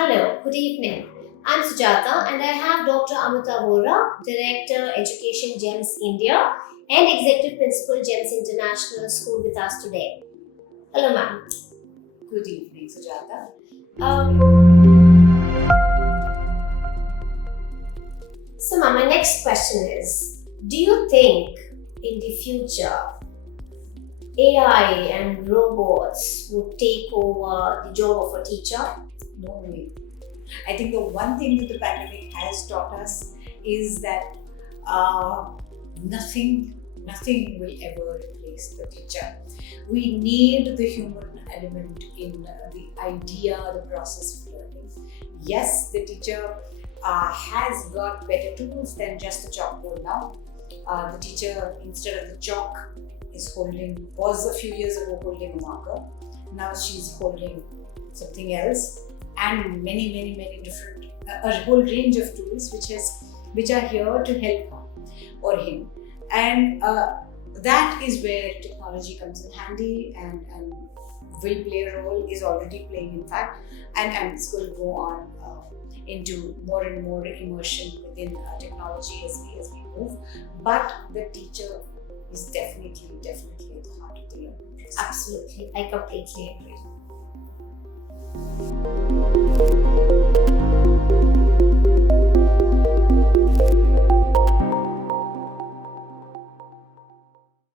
Hello, good evening. I'm Sujata and I have Dr. Amrita Vohra, Director Education GEMS India and Executive Principal GEMS International School with us today. Hello ma'am. Good evening, Sujata. So ma'am, my next question is, do you think in the future AI and robots would take over the job of a teacher? No way. I think the one thing that the pandemic has taught us is that nothing will ever replace the teacher. We need the human element in the idea, the process of learning. Yes, the teacher has got better tools than just the chalkboard now. The teacher, instead of the chalk, was a few years ago holding a marker. Now she's holding something else, and many different, a whole range of tools which are here to help her or him. And that is where technology comes in handy and will play a role, is already playing in fact, and it's going to go on into more and more immersion within technology as we move. But the teacher is definitely at the heart of the learning process. Absolutely, I completely agree.